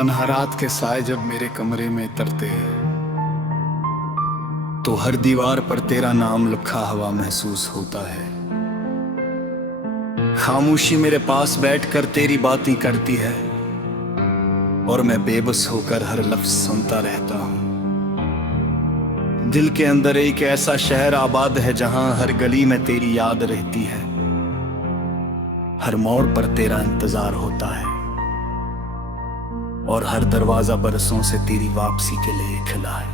तन्हा रात के साए जब मेरे कमरे में तरते हैं तो हर दीवार पर तेरा नाम लिखा हुआ महसूस होता है। खामोशी मेरे पास बैठकर तेरी बातें करती है और मैं बेबस होकर हर लफ्ज सुनता रहता हूं। दिल के अंदर एक ऐसा शहर आबाद है जहां हर गली में तेरी याद रहती है, हर मोड़ पर तेरा इंतजार होता है और हर दरवाजा बरसों से तेरी वापसी के लिए खुला है।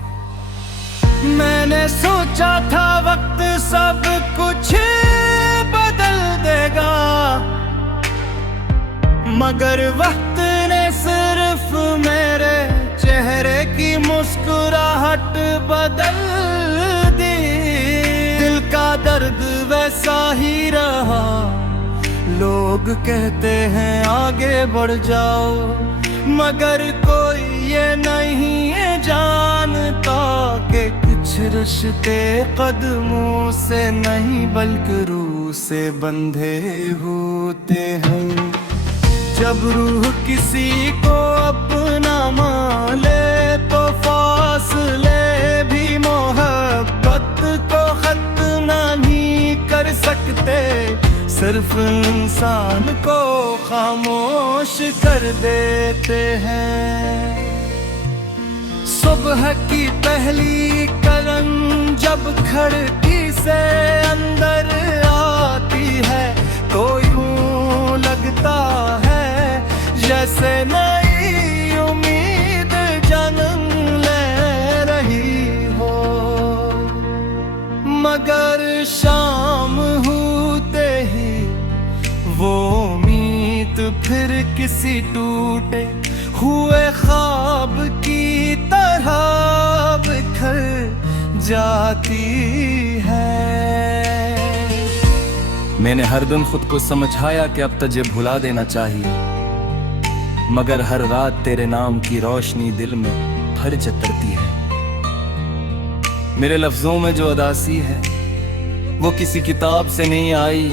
मैंने सोचा था वक्त सब कुछ बदल देगा, मगर वक्त ने सिर्फ मेरे चेहरे की मुस्कुराहट बदल दी। दिल का दर्द वैसा ही रहा, लोग कहते हैं आगे बढ़ जाओ, मगर कोई ये नहीं है जानता कि कुछ रिश्ते कदमों से नहीं बल्कि रूह से बंधे होते हैं। जब रूह किसी को अपना मान ले तो फासले भी मोहब्बत को खत्म नहीं कर सकते, सिर्फ इंसान को खामोश कर देते हैं। सुबह की पहली किरण जब खिड़की से अंदर आती है तो यूं लगता है जैसे नई उम्मीद जन्म ले रही हो, मगर शाम होते ही वो उम्मीद फिर किसी टूटे हुए ख्वाब की तरह बिखर जाती है। मैंने हर दिन खुद को समझाया कि अब तुझे भुला देना चाहिए, मगर हर रात तेरे नाम की रोशनी दिल में भर चतरती है। मेरे लफ्जों में जो उदासी है वो किसी किताब से नहीं आई,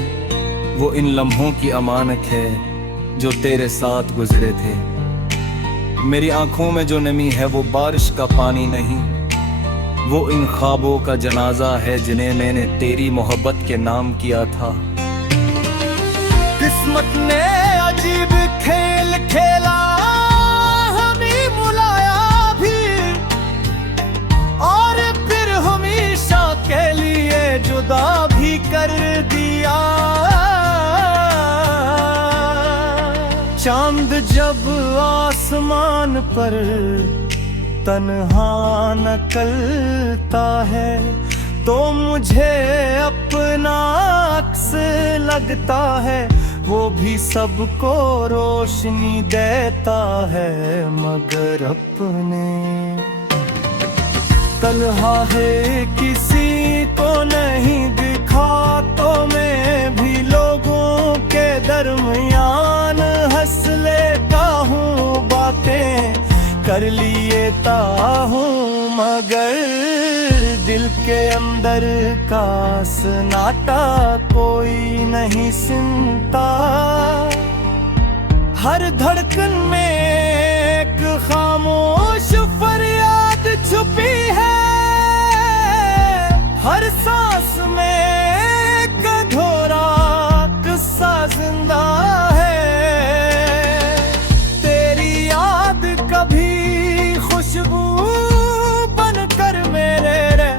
वो इन लम्हों की अमानत है जो तेरे साथ गुजरे थे। मेरी आंखों में जो नमी है वो बारिश का पानी नहीं, वो इन ख्वाबों का जनाजा है जिन्हें मैंने तेरी मोहब्बत के नाम किया था। किस्मत ने अजीब खेल खेला, हमें बुलाया भी और फिर हमेशा के लिए जुदा भी कर दिया। चांद जब आसमान पर तन्हा निकलता है तो मुझे अपना अक्स लगता है, वो भी सबको रोशनी देता है, मगर अपने तन्हा है किसी को नहीं दिखा तो मैं भी लोगों के दरमियान हंस लेता हूँ, बातें कर लेता हूँ, मगर दिल के अंदर का सन्नाटा कोई नहीं सुनता। हर धड़कन में एक खामोश फरियाद छुपी है, हर सांस में एक अधूरा किस्सा जिंदा है। तेरी याद कभी खुशबू बनकर मेरे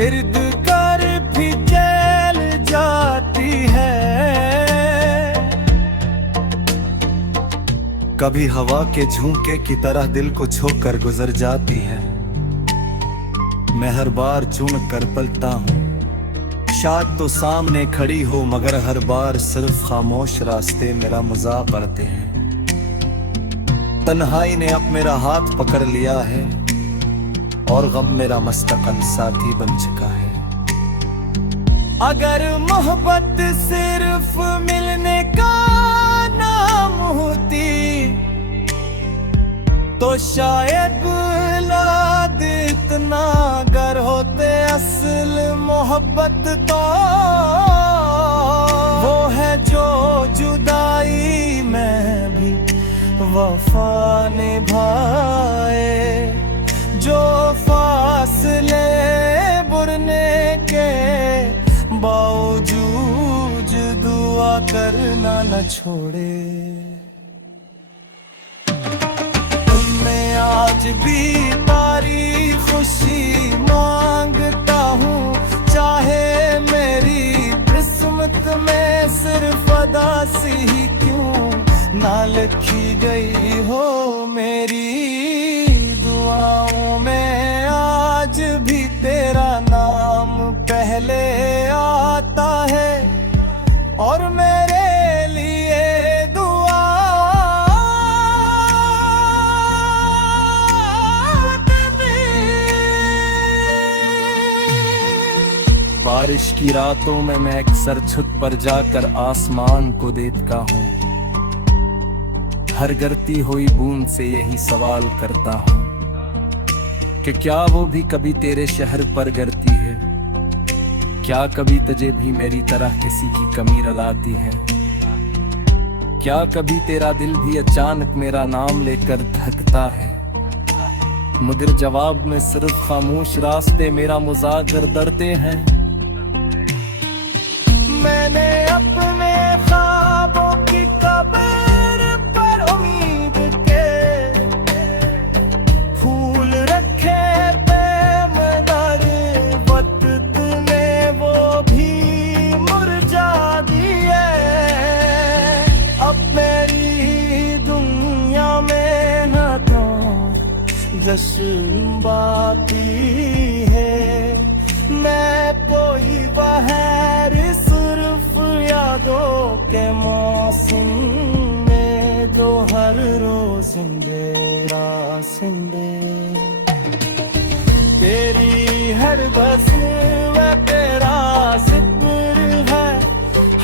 इर्द कर भी जल जाती है। कभी हवा के झोंके की तरह दिल को छोकर गुजर जाती है, मैं हर बार चुन कर पलता हूँ, शायद तो सामने खड़ी हो मगर हर बार सिर्फ खामोश रास्ते मेरा मजाक करते हैं। तन्हाई ने अब मेरा हाथ पकड़ लिया है और गम मेरा मस्तकन साथी बन चुका है। अगर मोहब्बत सिर्फ मिलने का नाम होती तो शायद बुलाद इतना गर होते। असल मोहब्बत तो वो है जो जुदाई में भी वफा निभाए, जो फासले बुरने के बावजूद दुआ करना न छोड़े। मैं आज भी तारी खुशी मांगता हूँ, चाहे मेरी किस्मत में सिर्फ अदासी ही क्यों ना लिखी गई हो। मेरी दुआओं में आज भी तेरा नाम पहले आता है, और मेरे लिए दुआ बारिश की रातों में मैं अक्सर छत पर जाकर आसमान को देखता हूँ। हर गिरती हुई बूंद से यही सवाल करता हूँ कि क्या वो भी कभी तेरे शहर पर गिरती है? क्या कभी तुझे भी मेरी तरह किसी की कमी रुलाती है? क्या कभी तेरा दिल भी अचानक मेरा नाम लेकर धड़कता है? मगर जवाब में सिर्फ खामोश रास्ते मेरा मजाक डरते हैं। मैंने अपने ख्वाबों की कब्र पर उम्मीद के फूल रखे थे, मगर वक्त ने वो भी मुरझा दिए। अब मेरी दुनिया में न तो जश्न बाकी है, मैं कोई बहार सिर्फ यादों के मौसम में, जो हर रोज रासिंदे तेरी हर बस व तेरा जिक्र है,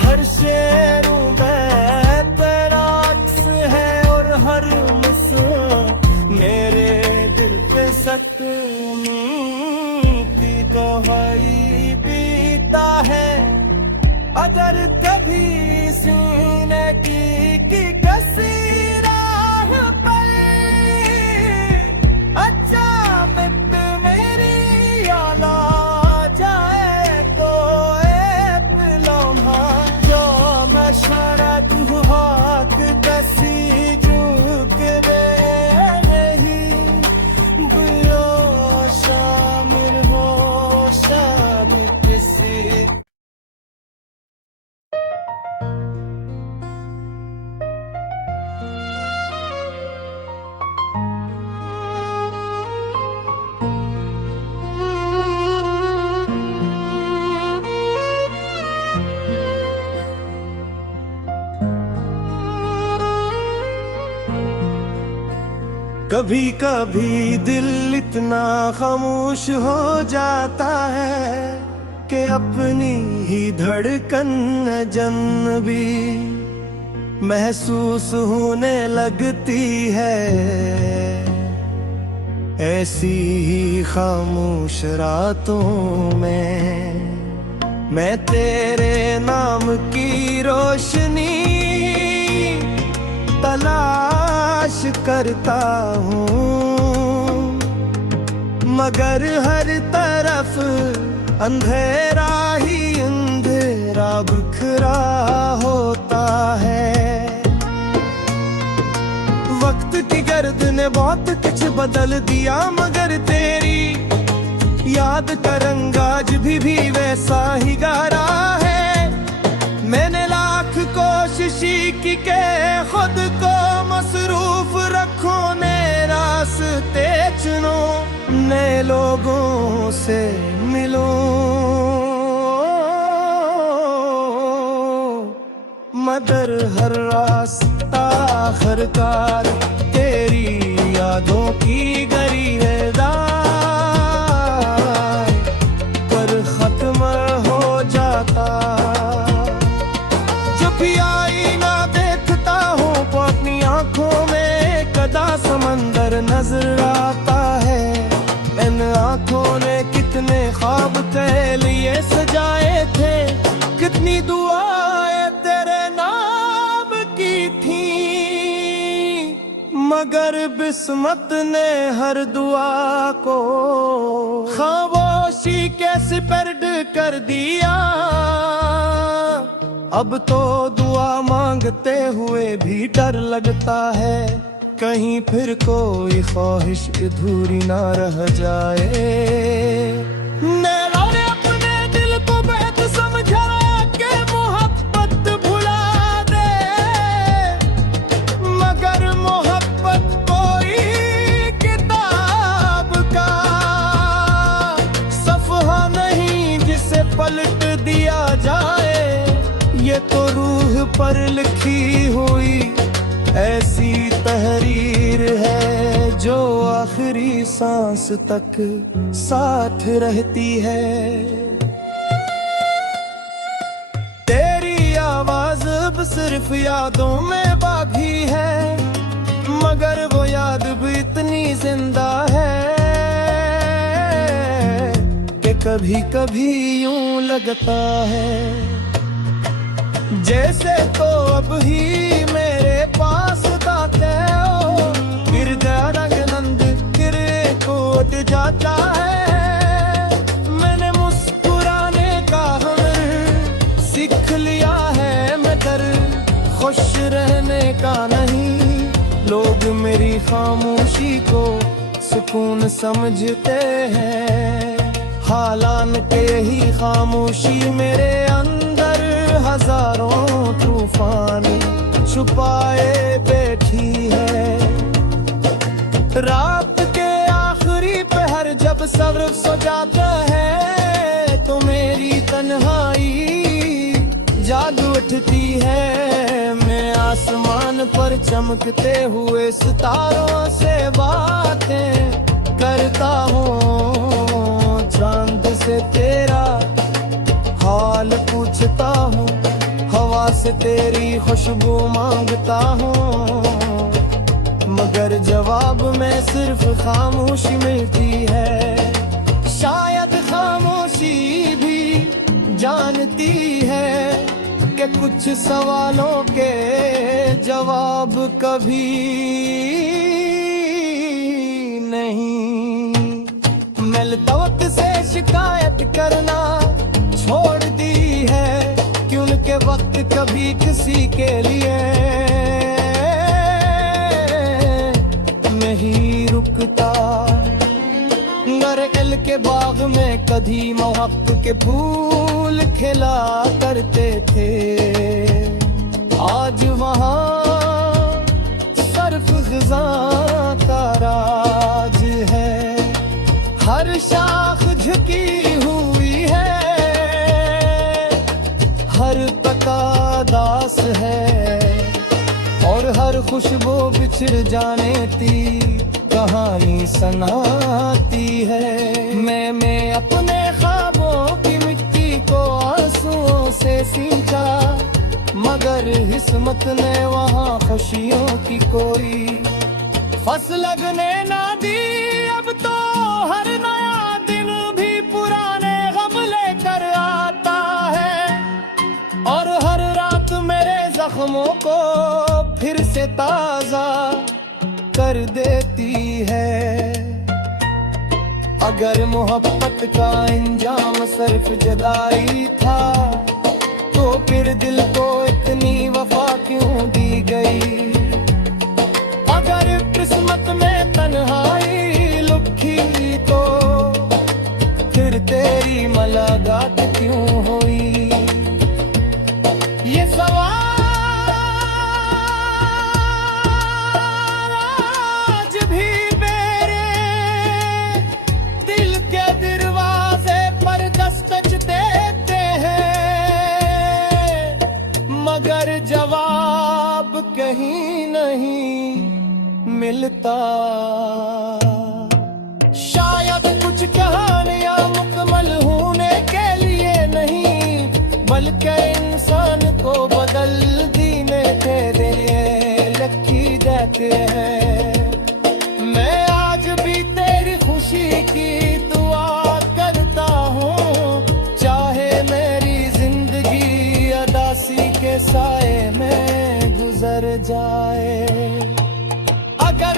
हर शेरों में तेरा अक्स है, और हर मुस्कुराहट मेरे दिल पे सकती गवाही पीता है। अगर कभी सीने की कसी राह पर अचानक मेरी याद आ जाए, तो एक लम्हा जो मशरत हाथ कसी चूक दे नहीं, गुलो शामिल हो शामिल किसी। कभी कभी दिल इतना खामोश हो जाता है कि अपनी ही धड़कन अजनबी महसूस होने लगती है। ऐसी ही खामोश रातों में मैं तेरे नाम की रोशनी तलाश करता हूँ, मगर हर तरफ अंधेरा ही अंधेरा बिखरा होता है। वक्त की गर्द ने बहुत कुछ बदल दिया, मगर तेरी याद का रंग आज भी वैसा ही गारा है। मैंने लाख कोशिश की के खुद को मसरूफ रखो, नए रास्ते चुनो, नए लोगों से मिलो, मगर हर रास्ता आखिरकार तेरी यादों की गरीदार पर खत्म हो जाता। जब भी आईना देखता हूँ तो अपनी आंखों में कदा समंदर नजर आता है। इन आंखों ने कितने ख्वाब तेरे लिए सजाए थे, कितनी दुआएं तेरे नाम की थी, मगर बिस्मत ने हर दुआ को खामोशी के सिपर्द कर दिया। अब तो दुआ मांगते हुए भी डर लगता है, कहीं फिर कोई ख्वाहिश अधूरी ना रह जाए। नैनों ने अपने दिल को बैत समझा के मोहब्बत भुला दे, मगर मोहब्बत कोई किताब का सफ़हा नहीं जिसे पलट दिया जाए। ये तो रूह पर लिखी हुई ऐसी तहरीर है जो आखिरी सांस तक साथ रहती है। तेरी आवाज अब सिर्फ यादों में बाकी है, मगर वो याद भी इतनी जिंदा है कि कभी कभी यूं लगता है जैसे तो अब ही मेरे पास आते हो। गिर गया रंग नंद गिरे कोट जाता है, मैंने मुस्कुराने का हुनर सीख लिया है, मगर खुश रहने का नहीं। लोग मेरी खामोशी को सुकून समझते हैं, हालान के ही खामोशी मेरे अंदर हजारों तूफान छुपाए बैठी है। रात के आखिरी पहर जब सब्र सो जाता है तो मेरी तन्हाई जाग उठती है। मैं आसमान पर चमकते हुए सितारों से बातें करता हूँ, चांद से तेरा हाल पूछता हूँ, हवा से तेरी खुशबू मांगता हूँ, मगर जवाब में सिर्फ खामोशी मिलती है। शायद खामोशी भी जानती है कि कुछ सवालों के जवाब कभी नहीं मिलता। वक्त से शिकायत करना छोड़ दी है कि उनके वक्त कभी किसी के लिए नहीं रुकता। गरगल के बाग में कभी मोहब्बत के फूल खिला करते थे, आज वहाँ सर्फ ग़िज़ा का राज है। हर शाख झुकी हुई है, हर पता दास है, और हर खुशबू बिछड़ जाने की कहानी सुनाती है। मैं अपने ख्वाबों की मिट्टी को आंसुओं से सींचा, मगर किस्मत ने वहाँ खुशियों की कोई फसल लगने ना दी। अब तो हर नया दिन भी पुराने गम लेकर आता है, और हर रात मेरे जख्मों को फिर से ताजा कर देती है। अगर मोहब्बत का इंजाम सिर्फ जुदाई था, तो फिर दिल को इतनी वफा क्यों दी गई। अगर किस्मत में तन्हाई लिखी तो फिर तेरी मुलाकात क्यों हुई। ये सवाल आज भी मेरे दिल के दरवाजे पर दस्तक देते हैं, मगर जवाब कहीं नहीं मिलता। शायद कुछ कहानियां मुकम्मल होने के लिए नहीं, बल्कि इंसान को बदल देने के लिए लिखी जाते हैं। मैं आज भी तेरी खुशी की दुआ करता हूँ, चाहे मेरी जिंदगी अदासी के साए में गुजर जाए। अगर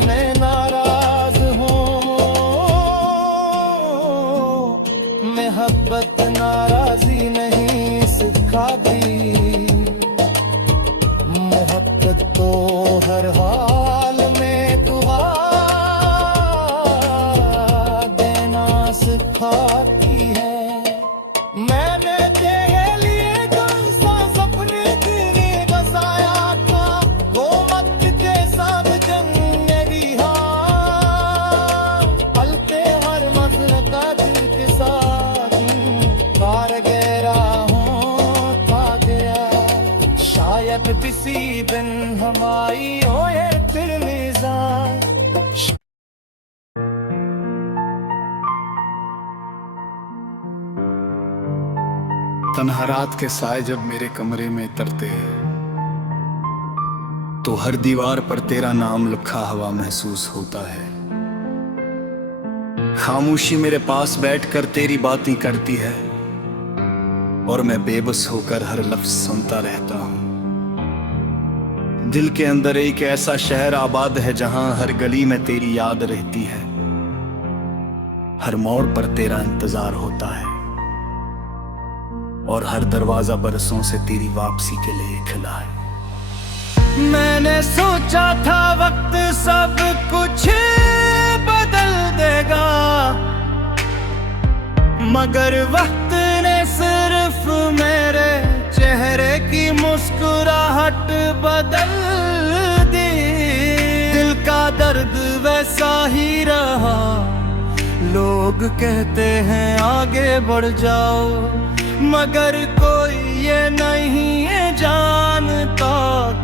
मैं नाराज हूँ। मोहब्बत नाराजी नहीं सिखाती, मोहब्बत तो हर हाल में दुआ देना सिखाती है। मैंने तेरे लिए कौन सा सपने तेरे बसाया था, वो मत के सब जंग दिया पलते हर मंजिल का दिल के साथ पार गहरा हूँ था गया। शायद किसी दिन हमारी होए फिर मिजान। तन्हा रात के साए जब मेरे कमरे में तरते हैं, तो हर दीवार पर तेरा नाम लिखा हुआ महसूस होता है। खामोशी मेरे पास बैठकर तेरी बातें करती है, और मैं बेबस होकर हर लफ्ज सुनता रहता हूँ। दिल के अंदर एक ऐसा शहर आबाद है जहां हर गली में तेरी याद रहती है, हर मोड़ पर तेरा इंतजार होता है, और हर दरवाजा बरसों से तेरी वापसी के लिए खुला है। मैंने सोचा था वक्त सब कुछ बदल देगा, मगर वक्त ने सिर्फ मेरे चेहरे की मुस्कुराहट बदल दी। दिल का दर्द वैसा ही रहा, लोग कहते हैं आगे बढ़ जाओ, मगर कोई ये नहीं है जानता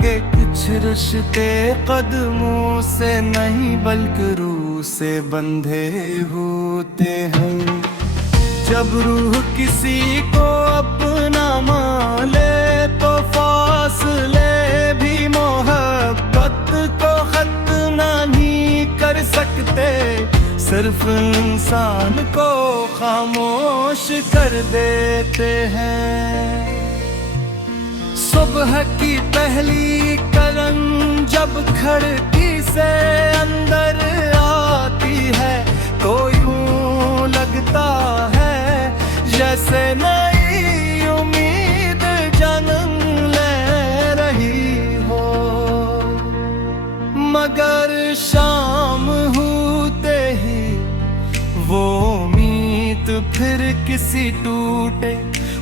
कि कुछ रिश्ते कदमों से नहीं बल्कि रूह से बंधे होते हैं। जब रूह किसी को अपना मान ले तो फासले भी मोहब्बत को खत्म नहीं कर सकते, सिर्फ इंसान को खामोश कर देते हैं। सुबह की पहली किरण जब खिड़की से अंदर आती है, तो यूं लगता है जैसे नई उम्मीद जन्म ले रही हो। मगर शाम होते ही वो उम्मीद फिर किसी टूटे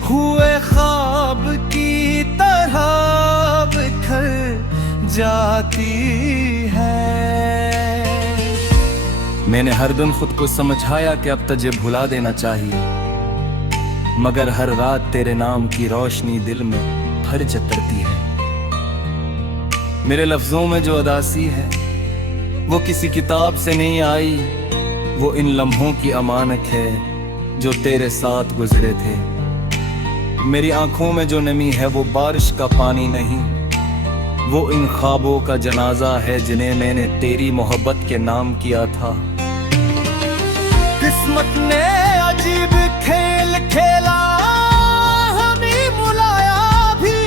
हुए ख्वाब की तरह बिखर जाती है। मैंने हर दिन खुद को समझाया कि अब तुझे भुला देना चाहिए, मगर हर रात तेरे नाम की रोशनी दिल में भर जतरती है। मेरे लफ्जों में जो अदासी है वो किसी किताब से नहीं आई, वो इन लम्हों की अमानत है जो तेरे साथ गुजरे थे। मेरी आंखों में जो नमी है वो बारिश का पानी नहीं, वो इन ख्वाबों का जनाजा है जिन्हें मैंने तेरी मोहब्बत के नाम किया था। किस्मत ने अजीब खेल खेला, हमें बुलाया भी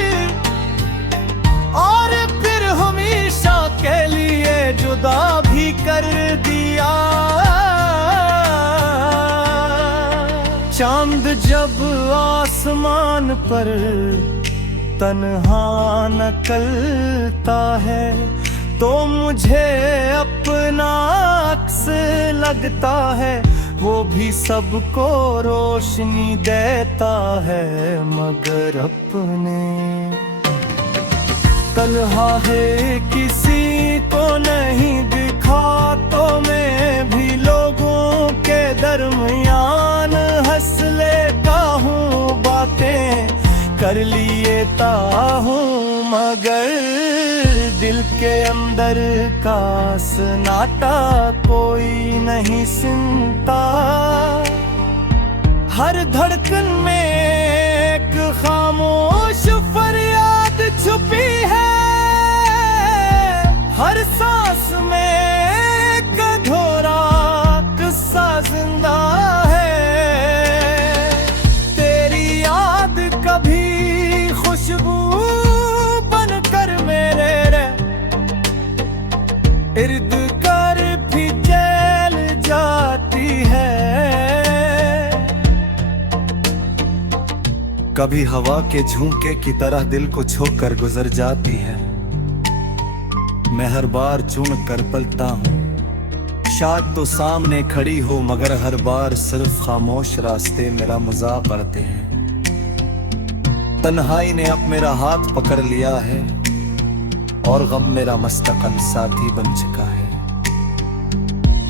और फिर हमेशा के लिए जुदा भी कर दिया। चांद जब आसमान पर तन्हा निकलता है, तो मुझे अपना अक्स लगता है, वो भी सबको रोशनी देता है, मगर अपने तन्हा है किसी को नहीं दिखा। तो मैं भी लोगों के दरमियान हंस लेता हूँ, बातें कर लेता हूँ, मगर दिल के अंदर का सन्नाटा कोई नहीं सुनता। हर धड़कन में एक खामोश फरियाद छुपी है, हर सांस में एक अधूरा किस्सा जिंदा है। तेरी याद कभी खुशबू बनकर मेरे इर्द कभी हवा के झोंके की तरह दिल को छोकर गुजर जाती है। मैं हर बार चुन कर पलता हूँ, शायद तो सामने खड़ी हो, मगर हर बार सिर्फ खामोश रास्ते मेरा मजाक करते हैं। तन्हाई ने अब मेरा हाथ पकड़ लिया है और गम मेरा मस्तकल साथी बन चुका है।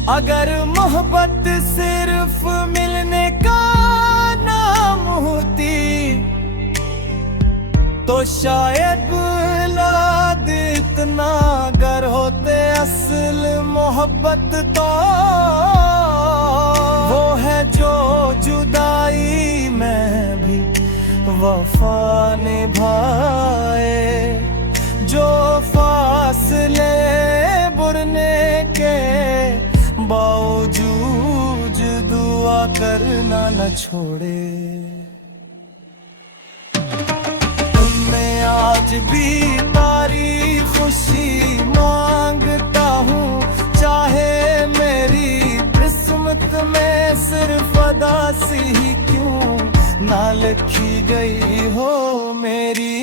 अगर मोहब्बत सिर्फ मिलने का नाम होती तो शायद औलाद इतना गर होते। असल मोहब्बत तो वो है जो जुदाई में भी वफा निभाए, जो फासले बुरने के बावजूद दुआ करना न छोड़े। तुमने आज भी तारी खुशी मांगता हूँ, चाहे मेरी किस्मत में सिर्फ अदासी ही क्यों ना लिखी गई हो। मेरी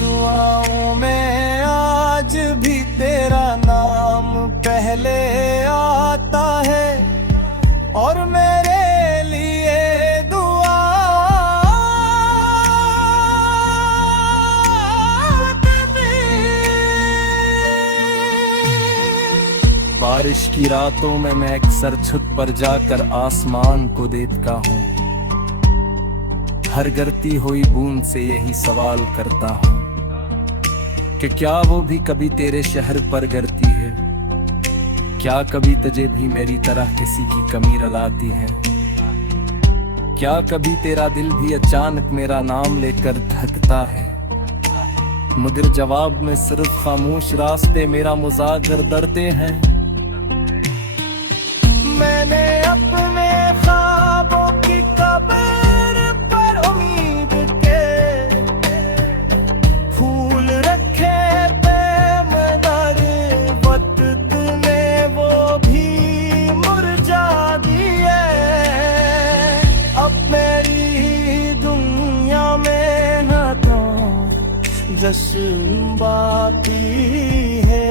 दुआओं में आज भी तेरा नाम पहले आता है और मेरे लिए दुआ बारिश की रातों में मैं अक्सर छत पर जाकर आसमान को देखता हूँ। हर गिरती हुई बूंद से यही सवाल करता हूँ कि क्या वो भी कभी तेरे शहर पर गिरती है? क्या कभी तुझे भी मेरी तरह किसी की कमी रुलाती है? क्या कभी तेरा दिल भी अचानक मेरा नाम लेकर धड़कता है? मगर जवाब में सिर्फ खामोश रास्ते मेरा मजाक डरते हैं। मैंने अपने ख्वाबों की कब्र पर उम्मीद के फूल रखे थे, मगर वक्त में वो भी मुरझा दिए। अब मेरी दुनिया में न तो जश्न बाकी है,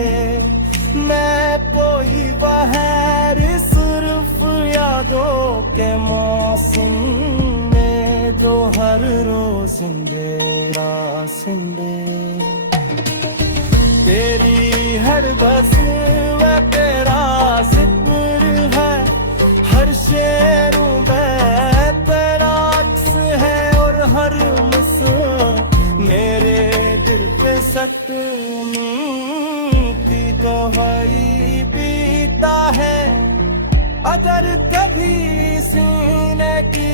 मैं कोई बहार सिर्फ यादों के मौसम में जो हर रोज रासिंदे। तेरी हर बस व तेरा जिक्र है, हर शेरों में तेरा अक्स है और हर मुस्कुराहट मेरे दिल पे सकती दवाई पीता है। अगर कभी सीने की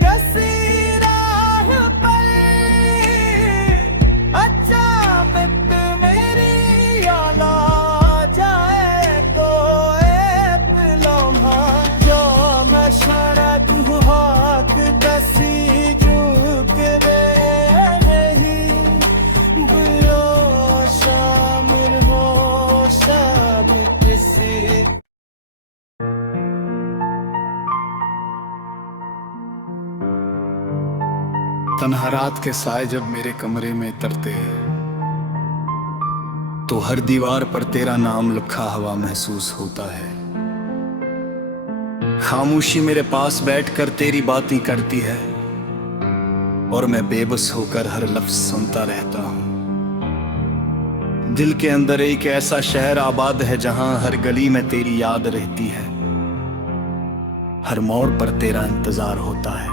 कसी राह पर अच्छा बित मेरी याद आ जाए तो एक लम्हा जो मैं शरत हाथ दसी चूक दे नहीं, गुलो शामिल हो शाम किसी। तन्हा रात के साए जब मेरे कमरे में तरते हैं तो हर दीवार पर तेरा नाम लिखा हुआ महसूस होता है। खामोशी मेरे पास बैठकर तेरी बातें करती है और मैं बेबस होकर हर लफ्ज सुनता रहता हूँ। दिल के अंदर एक ऐसा शहर आबाद है जहां हर गली में तेरी याद रहती है, हर मोड़ पर तेरा इंतजार होता है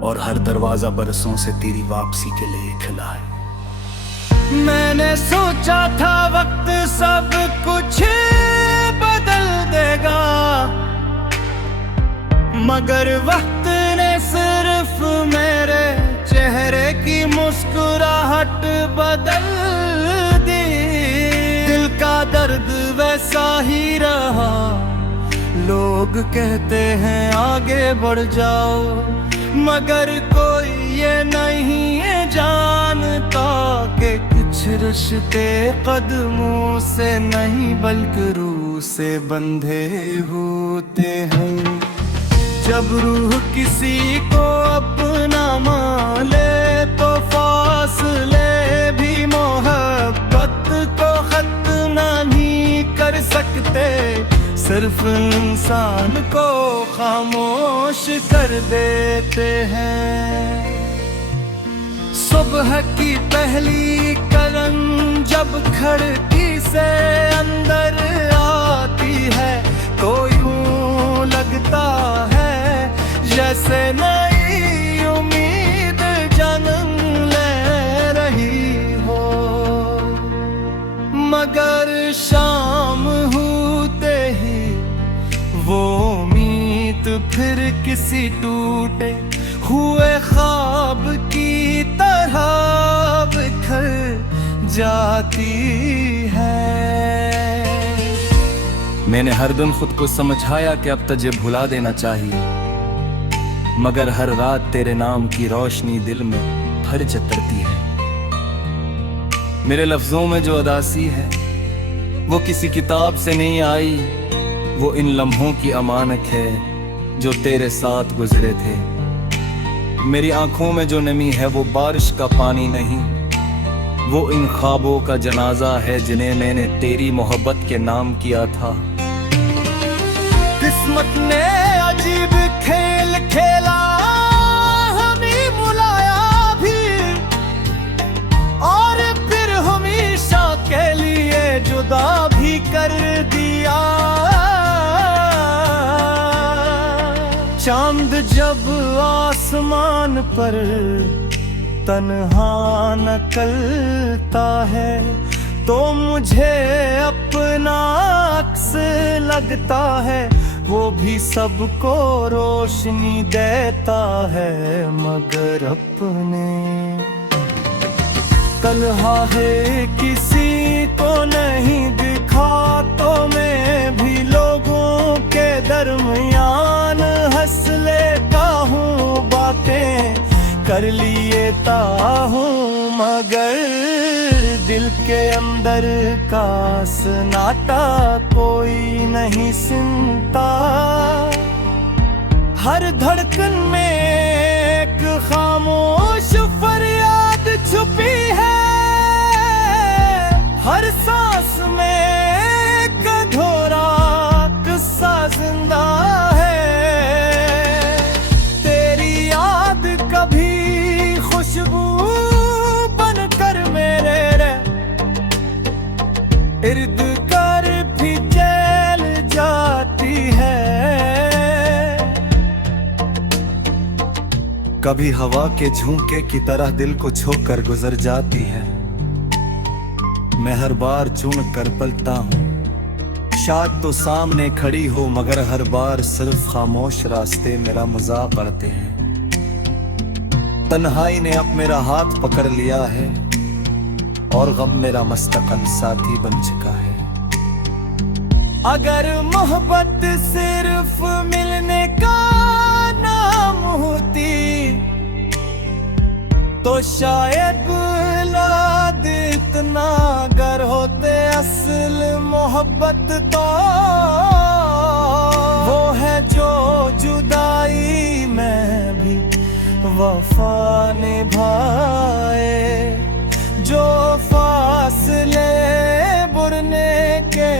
और हर दरवाजा बरसों से तेरी वापसी के लिए खुला है। मैंने सोचा था वक्त सब कुछ बदल देगा, मगर वक्त ने सिर्फ मेरे चेहरे की मुस्कुराहट बदल दी। दिल का दर्द वैसा ही रहा, लोग कहते हैं आगे बढ़ जाओ, मगर कोई ये नहीं है जानता कि कुछ रिश्ते कदमों से नहीं बल्कि रूह से बंधे होते हैं। जब रूह किसी को अपना मान ले तो फासले भी मोहब्बत को खत्म नहीं कर सकते, सिर्फ इंसान को खामोश कर देते हैं। सुबह की पहली किरण जब खिड़की से अंदर आती है तो यूं लगता है जैसे नई उम्मीद जन्म ले रही हो। मगर शाम होते ही वो उम्मीद फिर किसी टूटे हुए ख्वाब की तरह बिखर जाती है। मैंने हर दिन खुद को समझाया कि अब तुझे भुला देना चाहिए, मगर हर रात तेरे नाम की रोशनी दिल में भर चतरती है। मेरे लफ्जों में जो अदासी है वो किसी किताब से नहीं आई, वो इन लम्हों की अमानत है जो तेरे साथ गुजरे थे। मेरी आंखों में जो नमी है वो बारिश का पानी नहीं, वो इन ख्वाबों का जनाजा है जिन्हें मैंने तेरी मोहब्बत के नाम किया था। किस्मत ने अजीब खेल खेला, हमें बुलाया भी और फिर हमेशा के लिए जुदा भी कर दिया। चांद जब आसमान पर तन्हा निकलता है तो मुझे अपना अक्स लगता है, वो भी सबको रोशनी देता है मगर अपने तन्हा है किसी को नहीं दिखा। तो मैं भी लोगों के दरमियान हंस लेता हूँ, बातें कर लेता हूँ, मगर दिल के अंदर का सन्नाटा कोई नहीं सुनता। हर धड़कन में एक खामोश फरियाद छुपी है, हर सांस में एक अधूरा किस्सा जिंदा है। तेरी याद कभी खुशबू बनकर मेरे इर्द कर भी जल जाती है। कभी हवा के झोंके की तरह दिल को छोकर गुजर जाती है। मैं हर बार चुन कर पलता हूँ, शायद तो सामने खड़ी हो, मगर हर बार सिर्फ खामोश रास्ते मेरा मजाक करते हैं। तन्हाई ने अब मेरा हाथ पकड़ लिया है और गम मेरा मस्तकन साथी बन चुका है। अगर मोहब्बत सिर्फ मिलने का नाम होती तो शायद बुलाद इतना गर होते। असल मोहब्बत तो वो है जो जुदाई में भी वफा निभाए, जो फासले बुरने के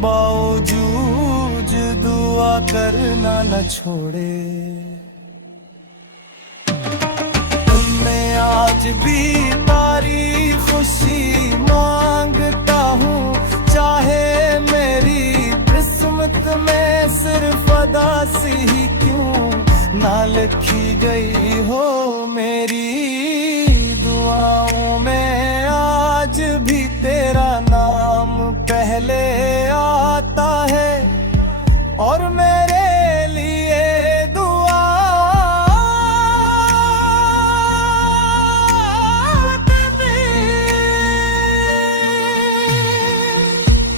बावजूद दुआ करना न छोड़े। मैं आज भी तारी खुशी मांगता हूँ, चाहे मेरी किस्मत में सिर्फ अदासी ही क्यों ना लिखी गई हो। मेरी दुआओं में आज भी तेरा नाम पहले आता है और मेरे लिए दुआ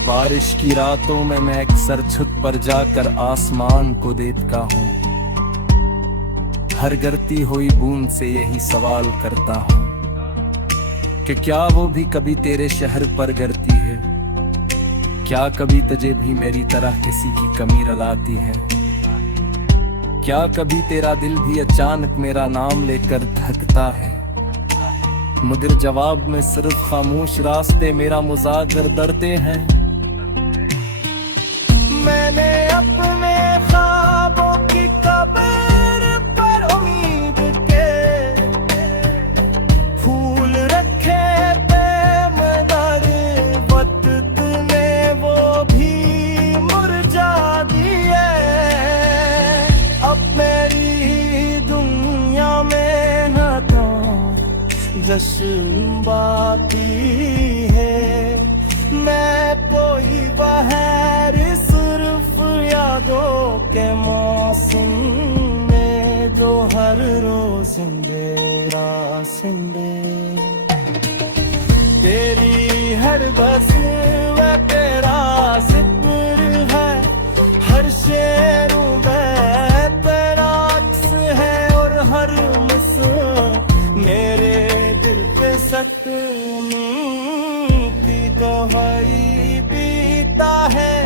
बारिश की रातों में मैं अक्सर छत पर जाकर आसमान को देखता हूँ, हर गिरती हुई बूंद से यही सवाल करता हूँ कि क्या वो भी कभी तेरे शहर पर गिरती है, क्या कभी तुझे भी मेरी तरह किसी की कमी रुलाती है। क्या कभी तेरा दिल भी अचानक मेरा नाम लेकर धड़कता है? मगर जवाब में सिर्फ खामोश रास्ते मेरा मजाक डरते हैं। मैंने अपने ख्वाबों की कब्र पर उम्मीद के फूल रखे थे, मगर वक्त ने वो भी मुरझा दिए। अब मेरी दुनिया में न तो जश्न बाकी है, मैं कोई बहार सिर्फ यादों के मौसम में, जो हर रोज रासिंदे तेरी हर बस व तेरा जिक्र है, हर शेरों में तेरा अक्स है, और हर मुस्कुराहट मेरे दिल पे सकती दवाई पीता है।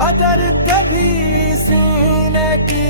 अगर कभी सीने की